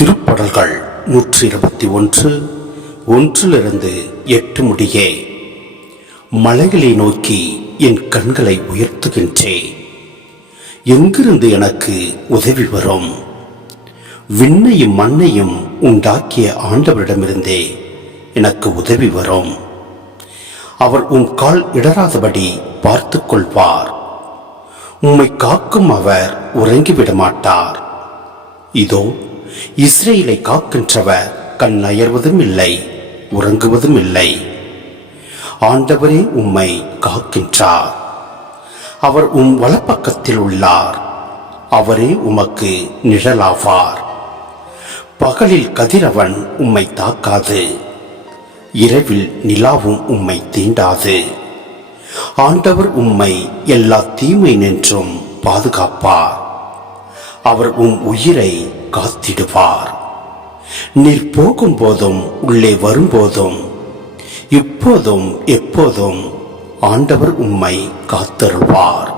திருப்படல்கள் நூற்றி இருபத்தி ஒன்று ஒன்றிலிருந்து எட்டு முடியே மலைகளை நோக்கி என் கண்களை உயர்த்துகின்றேன் எங்கிருந்து எனக்கு உதவி வரும் விண்ணையும் மண்ணையும் உண்டாக்கிய ஆண்டவரிடமிருந்தே எனக்கு உதவி வரும் அவர் உன் கால் இடராதபடி பார்த்துக் கொள்வார் உம்மை காக்கும் அவர் உறங்கிவிட மாட்டார் இதோ இஸ்ரேலை காக்கின்றவர் கண் அயர்வதும் இல்லை உறங்குவதும் இல்லை ஆண்டவரே உம்மை காக்கின்றார் அவர் உம் வலப்பக்கத்தில் உள்ளார் அவரே உமக்கு நிழலாவார் பகலில் கதிரவன் உம்மை தாக்காது இரவில் நிலாவும் உம்மை தீண்டாது ஆண்டவர் உம்மை எல்லா தீமை நின்றும் பாதுகாப்பார் அவர் உன் உயிரை காத்திடுவார் நீர் போகும் போதும் உள்ளே வரும்போதும் இப்போதும் எப்போதும் ஆண்டவர் உம்மை காத்தருவார்